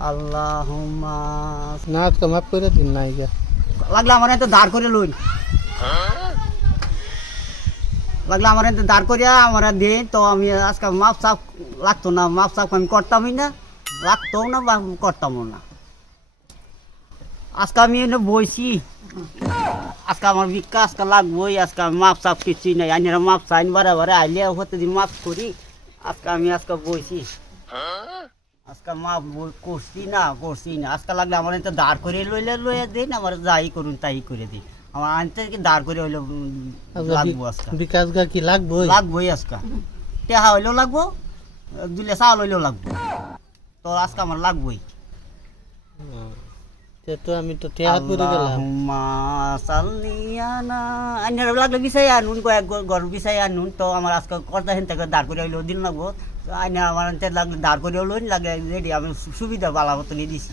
আল্লাহুম্মা না আজকে মাফ করে দিন নাই গা লাগলে আমার এত দাঁড় করে লইন লাগলে আমার এত দাঁড় করিয়া আমার দিন তো আমি আজকে মাপ সাপ লাগতো না মাপ সাপ আমি করতামই না লাগতো না বা করতামও না আজকে আমি এনে বইছি আজকে আমার ভিক্ষা আজকে লাগবোই আজকে আমি মাপ সাপ কিছুই নাই আইনের মাপ চাইন বারে আইলে হতে দিন মাপ করি আজকে বইছি আজকে মাপ করছি না আজকে লাগলে আমার তো দাঁড় করে লইয়া দিন আমার যাই করুন তাই করে দিন আমার আনতে কি দাঁড় করে হইলো লাগবো আজকে বিকাশ গা কি লাগবোই আজকে টেহা হইলেও লাগবো দিলে চাউল হইলেও লাগবো তো আজকে আমার লাগবোই তো আমি তো টেহাত পড়ে গেলাম আল্লাহুম্মা সাল্লি আলা আইনের লাগলে বিছাই আনুন কয়েক ঘর বিছাই আনুন তো আমার আজকে কর্তা হেন থেকে দাঁড় করে হইলেও দিন লাগবো আইনে আমার লাগলে দাঁড় করে হইলো লাগে রেডি আমি সুবিধা বালা মতো নিয়ে দিছি